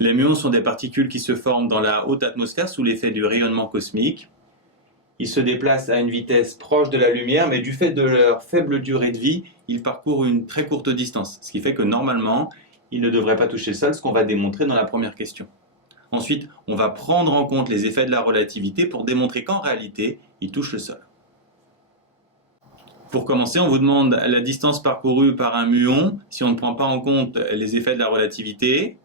Les muons sont des particules qui se forment dans la haute atmosphère sous l'effet du rayonnement cosmique. Ils se déplacent à une vitesse proche de la lumière, mais du fait de leur faible durée de vie, ils parcourent une très courte distance, ce qui fait que normalement, ils ne devraient pas toucher le sol, ce qu'on va démontrer dans la première question. Ensuite, on va prendre en compte les effets de la relativité pour démontrer qu'en réalité, ils touchent le sol. Pour commencer, on vous demande la distance parcourue par un muon si on ne prend pas en compte les effets de la relativité.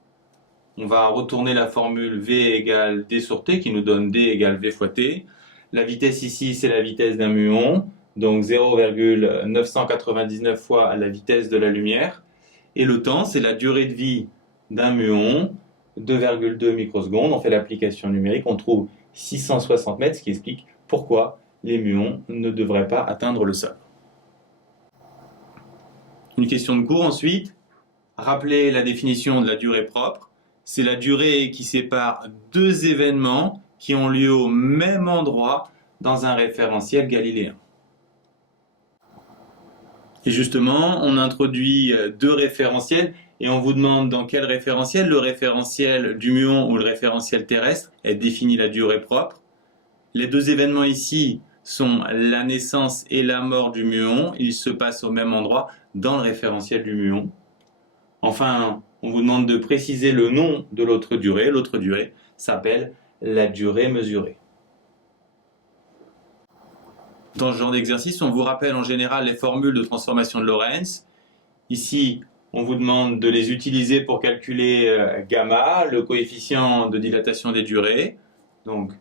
On va retourner la formule V égale D sur T qui nous donne D égale V fois T. La vitesse ici, c'est la vitesse d'un muon, donc 0,999 fois la vitesse de la lumière. Et le temps, c'est la durée de vie d'un muon, 2,2 microsecondes. On fait l'application numérique, on trouve 660 mètres, ce qui explique pourquoi les muons ne devraient pas atteindre le sol. Une question de cours ensuite. Rappelez la définition de la durée propre. C'est la durée qui sépare deux événements qui ont lieu au même endroit dans un référentiel galiléen. Et justement, on introduit deux référentiels et on vous demande dans quel référentiel, le référentiel du muon ou le référentiel terrestre, est défini la durée propre. Les deux événements ici sont la naissance et la mort du muon. Ils se passent au même endroit dans le référentiel du muon. Enfin, on vous demande de préciser le nom de l'autre durée. L'autre durée s'appelle la durée mesurée. Dans ce genre d'exercice, on vous rappelle en général les formules de transformation de Lorentz. Ici, on vous demande de les utiliser pour calculer gamma, le coefficient de dilatation des durées. Donc,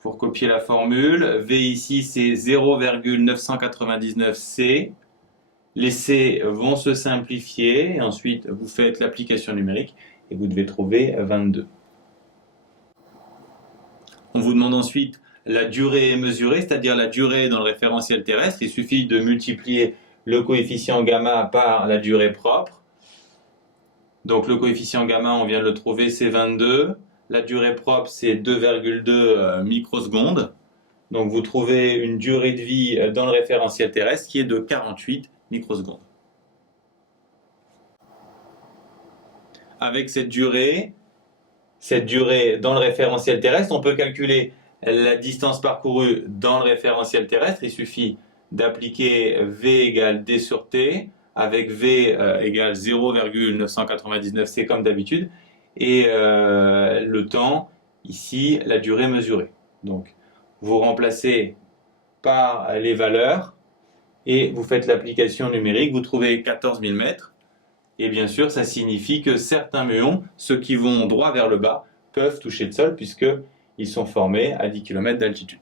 pour copier la formule, V ici c'est 0,999 C. Les C vont se simplifier et ensuite vous faites l'application numérique et vous devez trouver 22. On vous demande ensuite la durée mesurée, c'est-à-dire la durée dans le référentiel terrestre. Il suffit de multiplier le coefficient gamma par la durée propre. Donc le coefficient gamma, on vient de le trouver, c'est 22. La durée propre, c'est 2,2 microsecondes. Donc vous trouvez une durée de vie dans le référentiel terrestre qui est de 48 microsecondes. Avec cette durée dans le référentiel terrestre, on peut calculer la distance parcourue dans le référentiel terrestre. Il suffit d'appliquer V égale D sur T, avec V égale 0,999 C comme d'habitude, et le temps, ici, la durée mesurée. Donc, vous remplacez par les valeurs, et vous faites l'application numérique, vous trouvez 14 000 mètres, et bien sûr, ça signifie que certains muons, ceux qui vont droit vers le bas, peuvent toucher le sol, puisqu'ils sont formés à 10 km d'altitude.